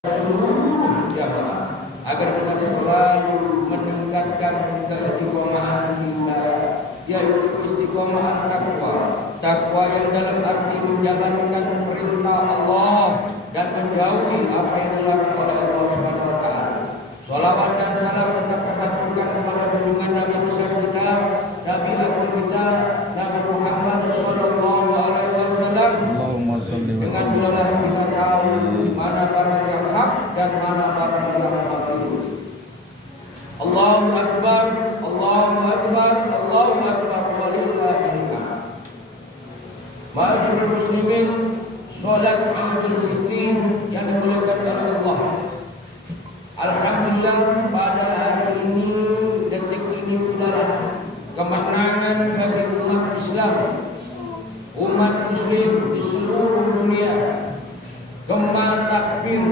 seluruh jamaah agar kita selalu meningkatkan keistiqomahan kita, yaitu istiqomahan takwa yang dalam arti menjalankan perintah Allah dan menjauhi apa yang dilarang oleh Allah Subhanahu wa taala. Shalawat dan salam tetap terhaturkan kepada junjungan Nabi besar kita, Nabi agung kita, Nabi Muhammad sallallahu alaihi wasallam. Dengan beliau kita tahu mana barang yang hak dan mana barang yang batil. Allahu akbar, Allahu akbar, Allahu akbar, walillahil hamd. Ma'asyiral muslimin, salat Idul Fitri yang dimuliakan oleh Allah. Alhamdulillah pada hari ini, detik ini adalah kemenangan bagi umat Islam, umat muslim di seluruh dunia. Gema takbir,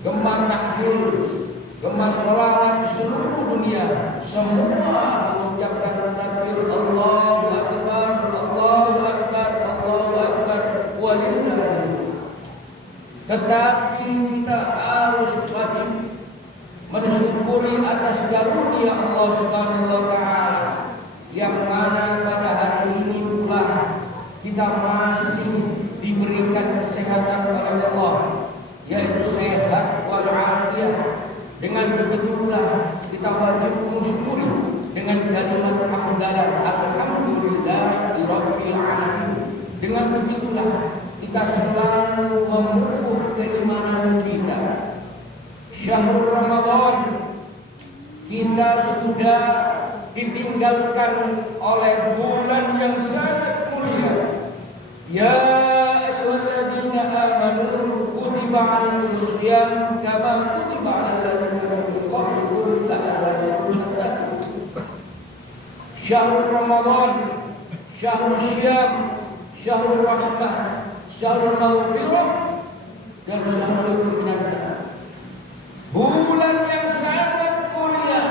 gema tahlil, gema sholawat di seluruh dunia, semua mengucapkan takbir Allahu akbar, Allahu akbar, Allahu akbar, walillahil. Tetapi kita harus wajib mensyukuri atas karunia Allah Subhanahu wa taala, yang mana pada hari ini pula kita masih diberikan kesehatan oleh Allah, yaitu sehat walafiat. Dengan begitulah kita wajib mensyukuri dengan kalimat hamdalah, alhamdulillahirabbil alamin. Dengan begitulah kita selalu memupuk keimanan kita. Syahrul Ramadan kita sudah ditinggalkan oleh bulan yang sangat mulia. Ya ayyuhalladzina amanu kutiba 'alaikumus syiyam kama kutiba 'alal ladzina min qablikum la'allakum tattaqun. Syahrul Ramadan, syahrul syiyam, syahrul rahmah, syahrul maghfirah, dan syahrul minannah. Bulan yang sangat mulia,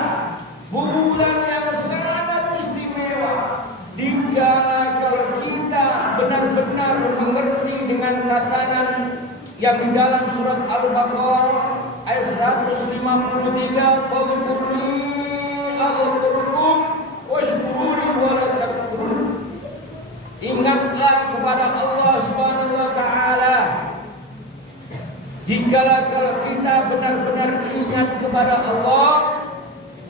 bulan yang sangat istimewa. Dikala kalau kita benar-benar mengerti dengan tatanan yang di dalam surat Al-Baqarah ayat 153, fadhkurni adzkurkum washkuruni wa la takfurun. Ingatlah kepada Allah Subhanahu wa taala. Jikalau kalau kita benar-benar ingat kepada Allah,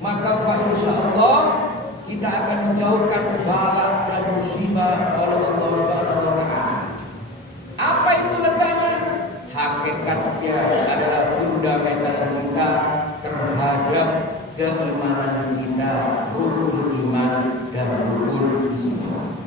maka insyaallah kita akan dijauhkan bala dan musibah oleh Allah Subhanahu wa taala. Apa itu letaknya? Hakikatnya adalah fundamental kita terhadap keimanan kita, rukun iman dan rukun Islam.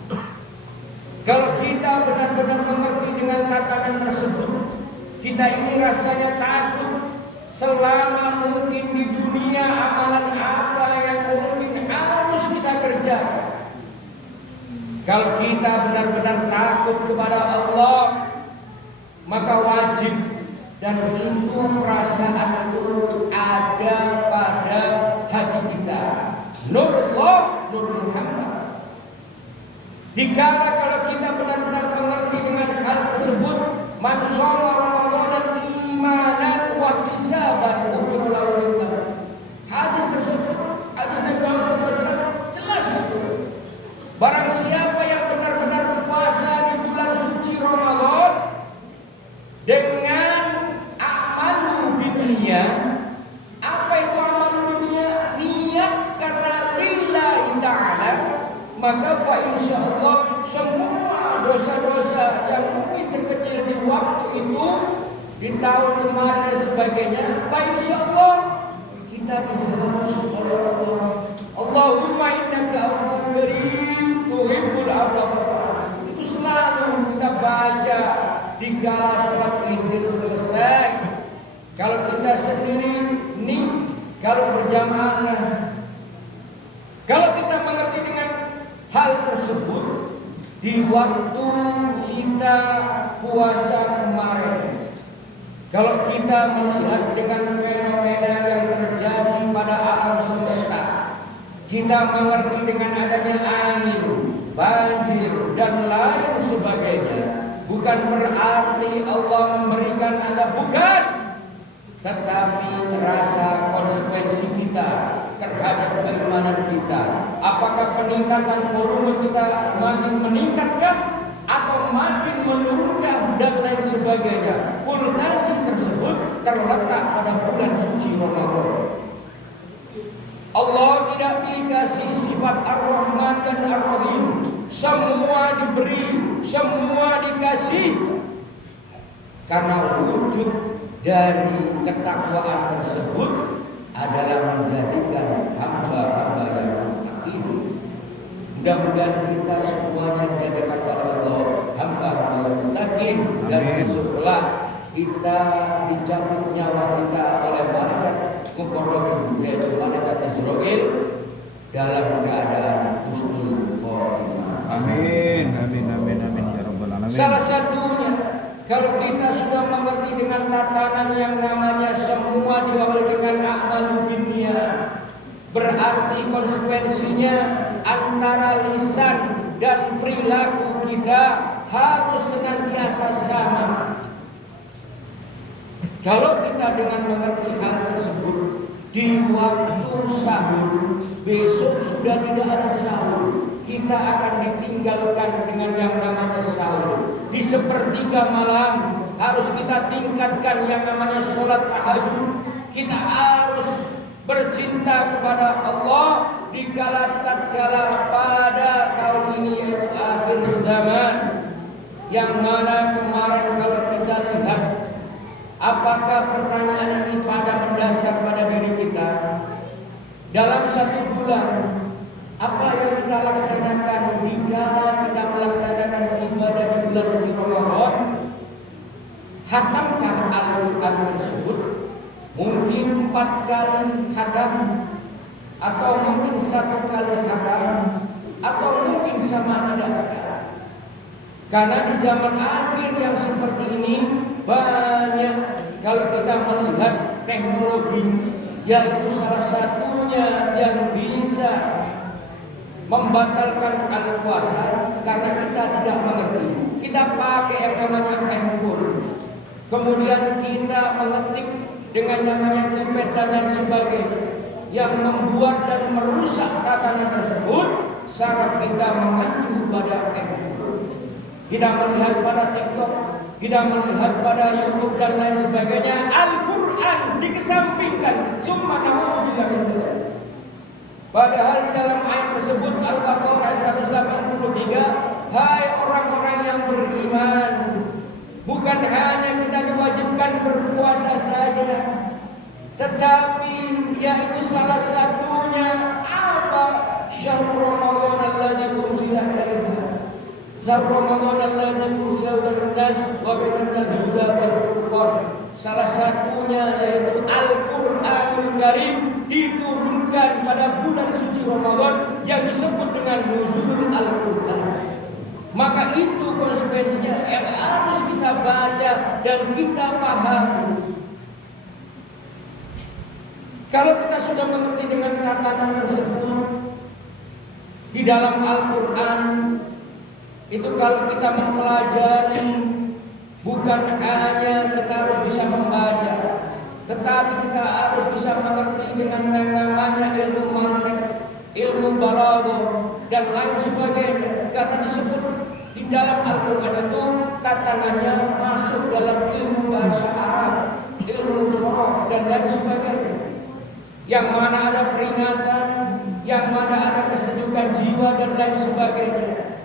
Kalau kita benar-benar mengerti dengan tatanan tersebut, kita ini rasanya takut selama mungkin di dunia amalan apa yang mungkin harus kita kerjakan. Kalau kita benar-benar takut kepada Allah, maka wajib, dan itu perasaan itu ada pada hati kita. Nurullah, Nur Muhammad. Dikala kalau kita benar-benar mengerti dengan hal tersebut, man shalla Ramadan imanan wa ihtisaban ghufira lahu. Hadis tersebut, hadis Nabi Muhammad SAW jelas. Barang siapa yang benar-benar puasa di bulan suci Ramadan dengan amalu dunia, apa itu amalu dunia? Niat karena lillahi ta'ala, maka fa insyaallah semua dosa-dosa yang mungkin kecil di waktu itu, di tahun kemarin dan sebagainya, fa insyaallah kita diharus oleh Allah. Allahumma innaka afuwwun karim tuhibbul afwa. Itu selalu kita baca di kala sholat witir selesai. Kalau kita sendiri nih, kalau berjamaah, kalau kita mengerti dengan hal tersebut di waktu kita puasa kemarin, kalau kita melihat dengan fenomena yang terjadi pada alam semesta, kita mengerti dengan adanya angin, banjir dan lain sebagainya, bukan berarti Allah memberikan ada, bukan. tetapi rasa konsekuensi kita terhadap keimanan kita. Apakah peningkatan volume kita makin meningkatkah atau makin menurunkan dan lain sebagainya? Voltase tersebut terletak pada bulan suci Ramadan. Allah tidak dikasih sifat Ar-Rahman dan Ar-Rahim. Semua diberi, semua dikasih, karena wujud dari ketakwaan tersebut adalah menjadikan hamba-hamba yang muttaqin. Mudah-mudahan kita semuanya dijadikan oleh Allah hamba-hamba yang muttaqin, dan besoklah kita dicabut nyawa kita oleh malaikat mukarrabun, yaitu malaikat Israil, dalam keadaan husnul khotimah. Amin, amin, amin, amin ya rabbal alamin. Salah satunya, kalau kita sudah mengerti dengan tatanan yang namanya semua diawali dengan a'malu binniyat, berarti konsekuensinya antara lisan dan perilaku kita harus senantiasa sama. Kalau kita dengan mengerti hal tersebut, di waktu sahur, besok sudah tidak ada sahur, kita akan ditinggalkan dengan yang namanya sahur. Di sepertiga malam harus kita tingkatkan yang namanya sholat tahajud. Kita harus bercinta kepada Allah di kala tatkala pada tahun ini yaitu akhir zaman, yang mana kemarin kalau kita lihat, apakah pertanyaan ini pada mendasar pada diri kita? Dalam satu bulan, apa yang kita laksanakan dikala kita melaksanakan ibadah di bulan suci Ramadan? Khatamkah Al-Quran tersebut? Mungkin 4 kali khatam, atau mungkin 1 kali khatam, atau mungkin sama tidak sekarang. Karena di zaman akhir yang seperti ini banyak, kalau kita melihat teknologi, yaitu salah satunya yang bisa membatalkan al-puasa karena kita tidak mengerti. Kita pakai yang namanya handphone, kemudian kita mengetik dengan namanya keypad dan lain sebagainya, yang membuat dan merusak tatanan tersebut. Saraf kita mengacu pada handphone, tidak melihat pada TikTok, tidak melihat pada YouTube dan lain sebagainya. Al-Quran dikesampingkan. Summa na'udzubillah min dzalik. Padahal di dalam ayat tersebut Al-Baqarah 183, hai orang-orang yang beriman, bukan hanya kita diwajibkan berpuasa saja, tetapi yaitu salah satunya apa? Syahrul Ramadan alladzi unzila ilaihi, Syahrul Ramadan alladzi unzila lin-nas wa minal huda wal furqan. Salah satunya yaitu Al-Qur'anul Karim diturunkan pada bulan suci Ramadan yang disebut dengan nuzulul Al-Qur'an. Maka itu konsekuensinya yang harus kita baca dan kita pahami. Kalau kita sudah mengerti dengan tatanan tersebut di dalam Al-Quran, itu kalau kita mempelajari, bukan hanya kita harus bisa membaca, tetapi kita harus bisa mengerti dengan namanya ilmu mantik, ilmu balaghah dan lain sebagainya. Karena disebut di dalam Al-Quran itu tatanannya masuk dalam ilmu bahasa Arab, ilmu sorof dan lain sebagainya. Yang mana ada peringatan, yang mana ada kesejukan jiwa dan lain sebagainya.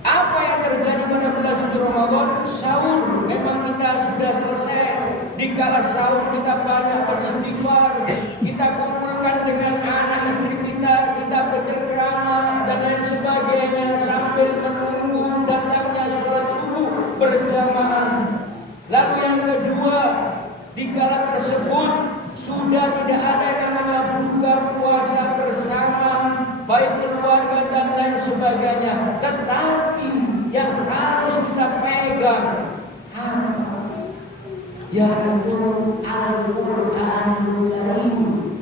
Apa yang terjadi pada bulan suci Ramadan? Sahur. Memang kita sudah selesai. Di kala sahur kita banyak beristighfar, kita kumpulkan dengan anak istri kita, kita bercengkrama dan lain sebagainya sambil menunggu datangnya sholat subuh berjamaah. Lalu yang kedua, di kala tersebut sudah tidak ada yang namanya buka puasa bersama, baik keluarga dan lain sebagainya. Tetapi yang harus kita pegang yaitu Al-Qur'anul Karim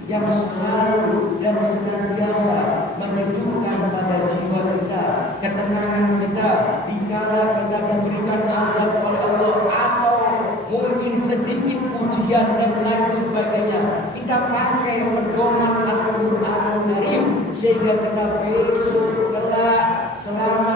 yang selalu dan senantiasa menyejukkan pada jiwa kita, ketenangan kita dikala kita diberikan azab oleh Allah atau mungkin sedikit ujian ujian dan lain sebagainya, kita pakai pedoman Al-Quran Karim sehingga kita besok kelak selama